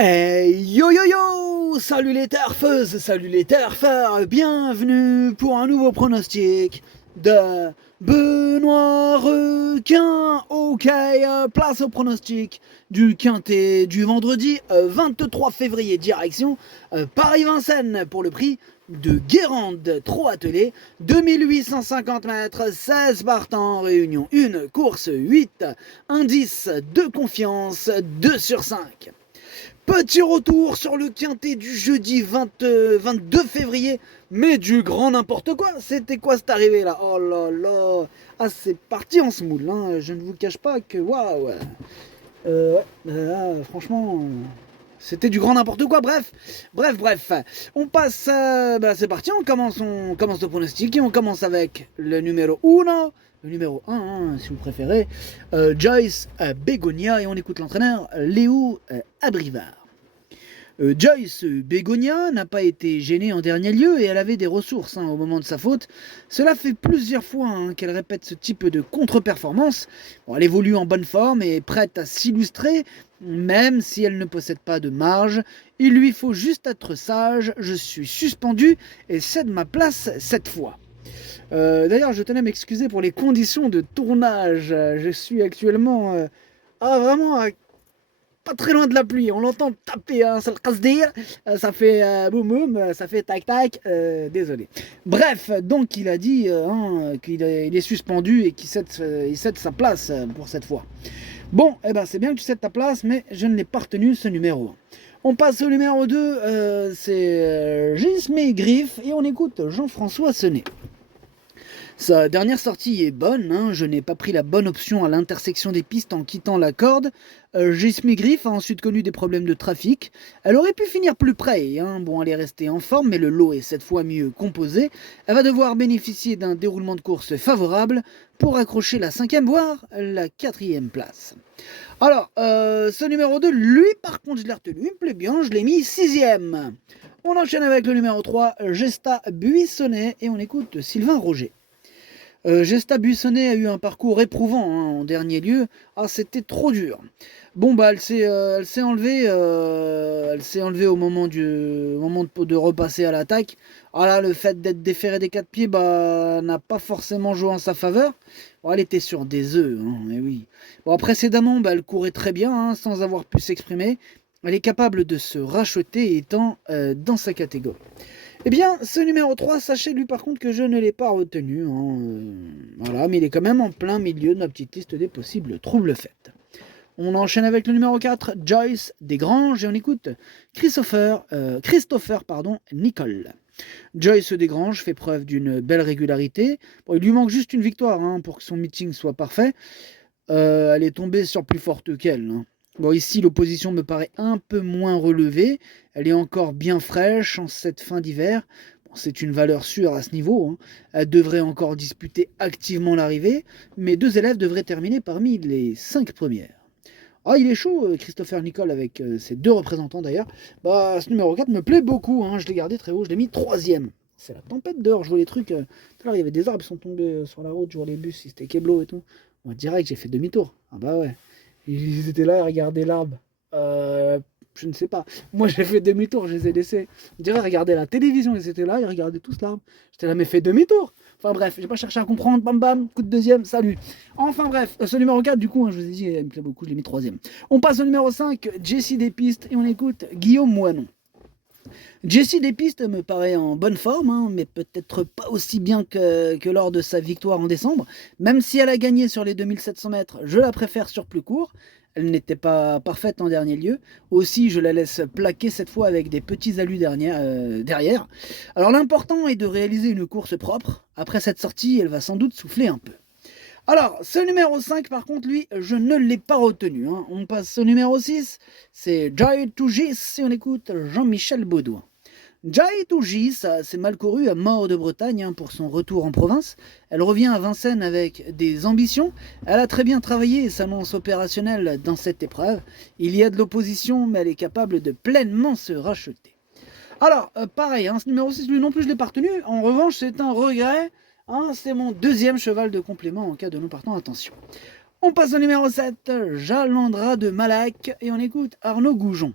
Hey yo yo yo! Salut les turfeuses, salut les turfeurs, bienvenue pour un nouveau pronostic de Benoît Requin. Ok, place au pronostic du quintet du vendredi 23 février, direction Paris-Vincennes pour le prix de Guérande, trop attelé, 2850 mètres, 16 partants, réunion 1, course 8, indice de confiance 2 sur 5. Petit retour sur le quintet du jeudi 22 février, mais du grand n'importe quoi. C'était quoi cette arrivée là? Oh là là. Ah, c'est parti en semoule, hein. Je ne vous cache pas que waouh. Franchement, c'était du grand n'importe quoi. Bref. On passe. C'est parti, on commence le pronostic et on commence avec le numéro 1. Le numéro 1, hein, si vous préférez, Joyce Begonia, et on écoute l'entraîneur Léo Abrivard. Joyce Begonia n'a pas été gênée en dernier lieu et elle avait des ressources au moment de sa faute. Cela fait plusieurs fois qu'elle répète ce type de contre-performance. Bon, elle évolue en bonne forme et est prête à s'illustrer, même si elle ne possède pas de marge. Il lui faut juste être sage. Je suis suspendu et cède ma place cette fois. D'ailleurs, je tenais à m'excuser pour les conditions de tournage. Je suis actuellement vraiment pas très loin de la pluie. On l'entend taper, ça le casse dire. Ça fait boum boum, ça fait tac tac. Désolé. Bref, donc il a dit qu'il est suspendu et qu'il cède sa place pour cette fois. Bon, c'est bien que tu cèdes ta place, mais je ne l'ai pas retenu ce numéro 1. On passe au numéro 2, c'est Gismé Griff et on écoute Jean-François Senet. Sa dernière sortie est bonne, je n'ai pas pris la bonne option à l'intersection des pistes en quittant la corde. Gismé Griff a ensuite connu des problèmes de trafic. Elle aurait pu finir plus près, bon, elle est restée en forme, mais le lot est cette fois mieux composé. Elle va devoir bénéficier d'un déroulement de course favorable pour accrocher la 5e, voire la 4e place. Alors, ce numéro 2, lui par contre je l'ai retenu, il me plaît bien, je l'ai mis 6e. On enchaîne avec le numéro 3, Gesta Buissonnet, et on écoute Sylvain Roger. Gesta Buissonnet a eu un parcours éprouvant en dernier lieu. Ah, c'était trop dur. Bon, elle s'est enlevée au moment de repasser à l'attaque. Ah là, le fait d'être déféré des 4 pieds n'a pas forcément joué en sa faveur. Bon, elle était sur des œufs, mais oui. Bon, précédemment, elle courait très bien, sans avoir pu s'exprimer. Elle est capable de se racheter étant dans sa catégorie. Eh bien, ce numéro 3, sachez lui par contre que je ne l'ai pas retenu. Voilà, mais il est quand même en plein milieu de ma petite liste des possibles troubles faits. On enchaîne avec le numéro 4, Joyce Desgranges, et on écoute Christopher Nicole. Joyce Desgranges fait preuve d'une belle régularité. Bon, il lui manque juste une victoire pour que son meeting soit parfait. Elle est tombée sur plus forte qu'elle. Bon, ici, l'opposition me paraît un peu moins relevée. Elle est encore bien fraîche en cette fin d'hiver. Bon, c'est une valeur sûre à ce niveau. Elle devrait encore disputer activement l'arrivée. Mes 2 élèves devraient terminer parmi les 5 premières. Ah, il est chaud, Christopher Nicole, avec ses 2 représentants d'ailleurs. Ce numéro 4 me plaît beaucoup. Je l'ai gardé très haut, je l'ai mis 3e. C'est la tempête dehors, je vois les trucs. Tout à l'heure, il y avait des arbres qui sont tombés sur la route, je vois les bus, c'était Keblo et tout. On dirait que j'ai fait demi-tour. Ah bah ouais. Ils étaient là à regarder l'arbre. Je ne sais pas. Moi, j'ai fait demi-tour, je les ai laissés. On dirait regarder la télévision, ils étaient là, ils regardaient tous l'arbre. J'étais là, mais fais demi-tour. Enfin bref, j'ai pas cherché à comprendre. Bam bam, coup de deuxième, salut. Enfin bref, ce numéro 4, du coup, je vous ai dit, il me plaît beaucoup, je l'ai mis 3e. On passe au numéro 5, Jessie Despistes, et on écoute Guillaume Moinon. Jessie Despistes me paraît en bonne forme, mais peut-être pas aussi bien que lors de sa victoire en décembre. Même si elle a gagné sur les 2700 mètres, je la préfère sur plus court. Elle n'était pas parfaite en dernier lieu. Aussi, je la laisse plaquer cette fois avec des petits alus derrière. Alors l'important est de réaliser une course propre. Après cette sortie, elle va sans doute souffler un peu. Alors, ce numéro 5, par contre, lui, je ne l'ai pas retenu. On passe au numéro 6, c'est Jai Tougis, et on écoute Jean-Michel Baudouin. Jai Tougis s'est mal couru à Mort de Bretagne pour son retour en province. Elle revient à Vincennes avec des ambitions. Elle a très bien travaillé et s'annonce opérationnelle dans cette épreuve. Il y a de l'opposition, mais elle est capable de pleinement se racheter. Alors, pareil, ce numéro 6, lui non plus, je ne l'ai pas retenu. En revanche, c'est un regret. C'est mon 2e cheval de complément en cas de non partant. Attention. On passe au numéro 7, Jalandra de Malac, et on écoute Arnaud Goujon.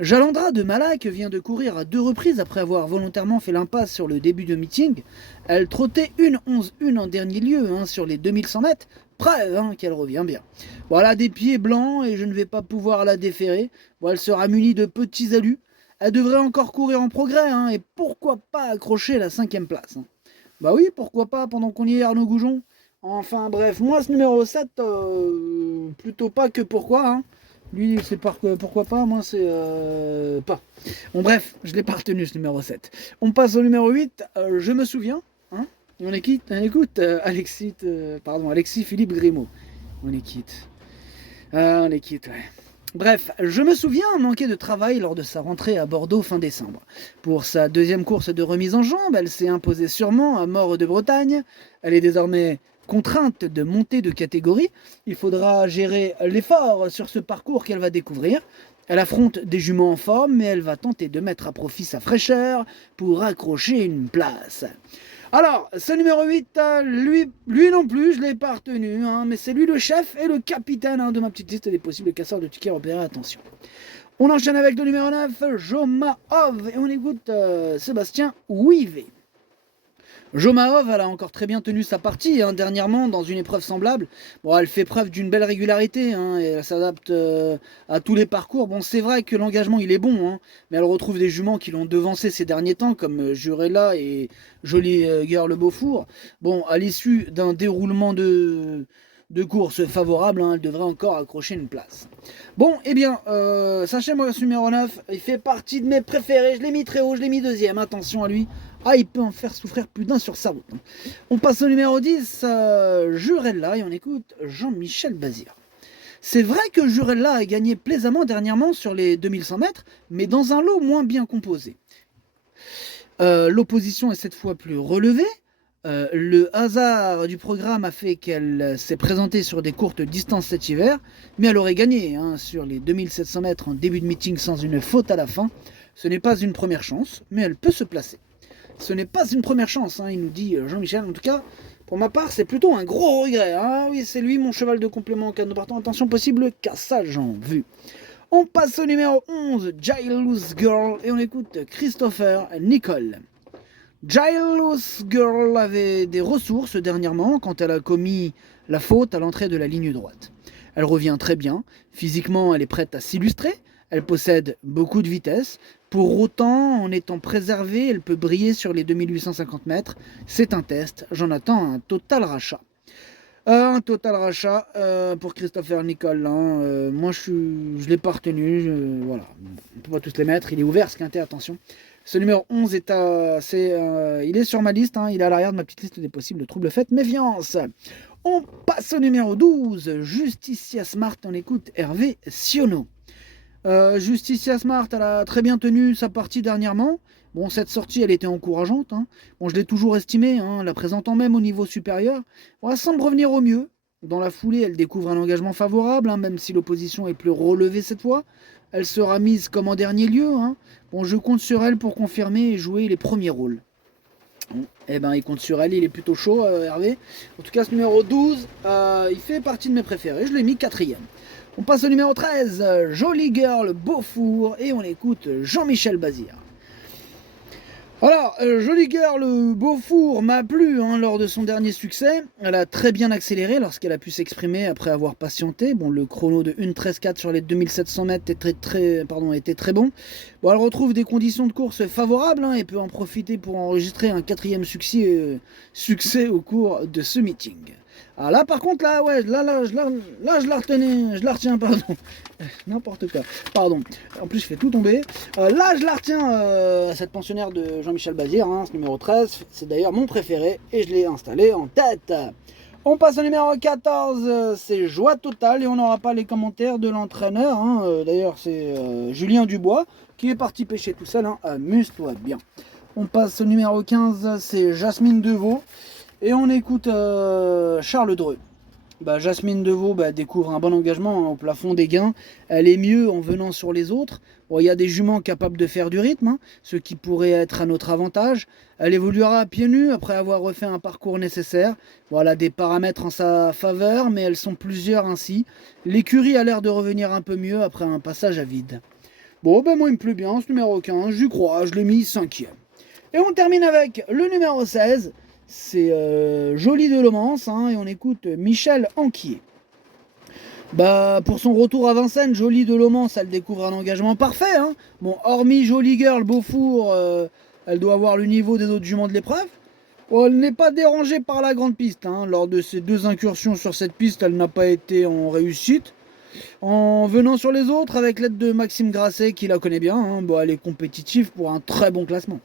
Jalandra de Malak vient de courir à 2 reprises après avoir volontairement fait l'impasse sur le début de meeting. Elle trottait une 11-1 en dernier lieu sur les 2100 mètres. Preuve qu'elle revient bien. Voilà des pieds blancs et je ne vais pas pouvoir la déférer. Bon, elle sera munie de petits alus. Elle devrait encore courir en progrès et pourquoi pas accrocher la 5e place. Bah oui, pourquoi pas pendant qu'on y est Arnaud Goujon. Enfin bref, moi ce numéro 7, plutôt pas que pourquoi. Lui, c'est pourquoi pas, moi c'est pas. Bon bref, je l'ai pas retenu ce numéro 7. On passe au numéro 8, je me souviens. Et on écoute Alexis Philippe Grimaud. On est quitte. On est quitte, ouais. Bref, je me souviens manquer de travail lors de sa rentrée à Bordeaux fin décembre. Pour sa 2e course de remise en jambe, elle s'est imposée sûrement à Mort de Bretagne. Elle est désormais contrainte de monter de catégorie. Il faudra gérer l'effort sur ce parcours qu'elle va découvrir. Elle affronte des juments en forme, mais elle va tenter de mettre à profit sa fraîcheur pour accrocher une place. Alors, ce numéro 8, lui non plus, je ne l'ai pas retenu, mais c'est lui le chef et le capitaine de ma petite liste des possibles casseurs de tickets repérés, attention. On enchaîne avec le numéro 9, Jomahov, et on écoute Sébastien Ouivet. Jomahov, elle a encore très bien tenu sa partie dernièrement dans une épreuve semblable. Bon, elle fait preuve d'une belle régularité et elle s'adapte à tous les parcours. Bon, c'est vrai que l'engagement il est bon, mais elle retrouve des juments qui l'ont devancé ces derniers temps comme Jurella et Jolie Girl Beaufour. Bon, à l'issue d'un déroulement de course favorable, elle devrait encore accrocher une place. Bon, eh bien, sachez-moi ce numéro 9, il fait partie de mes préférés. Je l'ai mis très haut, je l'ai mis 2e. Attention à lui. Il peut en faire souffrir plus d'un sur sa route. On passe au numéro 10, Jurella, et on écoute Jean-Michel Bazir. C'est vrai que Jurella a gagné plaisamment dernièrement sur les 2100 mètres, mais dans un lot moins bien composé. L'opposition est cette fois plus relevée. Le hasard du programme a fait qu'elle s'est présentée sur des courtes distances cet hiver, mais elle aurait gagné sur les 2700 mètres en début de meeting sans une faute à la fin. Ce n'est pas une première chance, mais elle peut se placer. Ce n'est pas une première chance, il nous dit Jean-Michel. En tout cas, pour ma part, c'est plutôt un gros regret. Oui, c'est lui mon cheval de complément en cas de partant. Attention, possible cassage en vue. On passe au numéro 11, Jailous Girl, et on écoute Christopher Nicole. Jailous Girl avait des ressources dernièrement quand elle a commis la faute à l'entrée de la ligne droite. Elle revient très bien, physiquement elle est prête à s'illustrer, elle possède beaucoup de vitesse, pour autant en étant préservée elle peut briller sur les 2850 mètres, c'est un test, j'en attends un total rachat. Un total rachat pour Christopher Nicole. Moi je ne l'ai pas retenu, voilà, on peut pas tous les mettre, il est ouvert ce quintet, attention. Ce numéro 11 il est sur ma liste, il est à l'arrière de ma petite liste des possibles troubles faits, méfiance. On passe au numéro 12, Justicia Smart, on écoute Hervé Sionneau. Justicia Smart, elle a très bien tenu sa partie dernièrement. Bon, cette sortie, elle était encourageante. Bon, je l'ai toujours estimée, la présentant même au niveau supérieur. Bon, elle semble revenir au mieux. Dans la foulée, elle découvre un engagement favorable, même si l'opposition est plus relevée cette fois. Elle sera mise comme en dernier lieu. Bon, je compte sur elle pour confirmer et jouer les premiers rôles. Il compte sur elle, il est plutôt chaud, Hervé. En tout cas, ce numéro 12, il fait partie de mes préférés. Je l'ai mis 4e. On passe au numéro 13, Jolie Girl Beaufour, et on écoute Jean-Michel Bazir. Alors, Jolie Girl Beaufour m'a plu lors de son dernier succès. Elle a très bien accéléré lorsqu'elle a pu s'exprimer après avoir patienté. Bon, le chrono de 1:13,4 sur les 2700 mètres était très bon. Bon, elle retrouve des conditions de course favorables et peut en profiter pour enregistrer un 4e succès au cours de ce meeting. Ah là par contre je la retiens, pardon. N'importe quoi. Pardon. En plus je fais tout tomber. Là je la retiens, cette pensionnaire de Jean-Michel Bazir, ce numéro 13. C'est d'ailleurs mon préféré et je l'ai installé en tête. On passe au numéro 14, c'est Joie Totale et on n'aura pas les commentaires de l'entraîneur. D'ailleurs c'est Julien Dubois qui est parti pêcher tout seul. Amuse-toi bien. On passe au numéro 15, c'est Jasmine Deveau. Et on écoute Charles Dreux. Jasmine Deveau découvre un bon engagement au plafond des gains. Elle est mieux en venant sur les autres. Bon, il y a des juments capables de faire du rythme, ce qui pourrait être à notre avantage. Elle évoluera à pieds nus après avoir refait un parcours nécessaire. Bon, elle a des paramètres en sa faveur, mais elles sont plusieurs ainsi. L'écurie a l'air de revenir un peu mieux après un passage à vide. Bon, ben moi il me plaît bien ce numéro 15, j'y crois, je l'ai mis 5e. Et on termine avec le numéro 16, c'est Joly de Lomance, hein, et on écoute Michel Anquier. Bah, pour son retour à Vincennes, Joly de Lomance, elle découvre un engagement parfait. Hein. Bon, hormis Jolie Girl, Beaufour, elle doit avoir le niveau des autres juments de l'épreuve. Bon, elle n'est pas dérangée par la grande piste. Hein. Lors de ses 2 incursions sur cette piste, elle n'a pas été en réussite. En venant sur les autres, avec l'aide de Maxime Grasset, qui la connaît bien, hein, bon, elle est compétitive pour un très bon classement.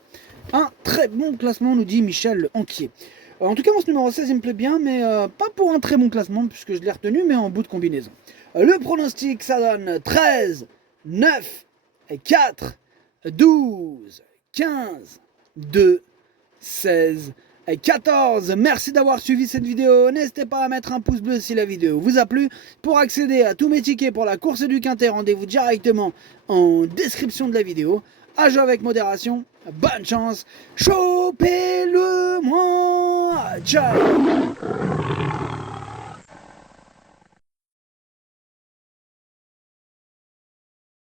Un très bon classement, nous dit Michel Anquier. En tout cas, moi, ce numéro 16, il me plaît bien, mais pas pour un très bon classement, puisque je l'ai retenu, mais en bout de combinaison. Le pronostic, ça donne 13, 9, 4, 12, 15, 2, 16, 14. Merci d'avoir suivi cette vidéo. N'hésitez pas à mettre un pouce bleu si la vidéo vous a plu. Pour accéder à tous mes tickets pour la course du Quintet, rendez-vous directement en description de la vidéo. À jouer avec modération. Bonne chance. Chopez-le moi. Ciao.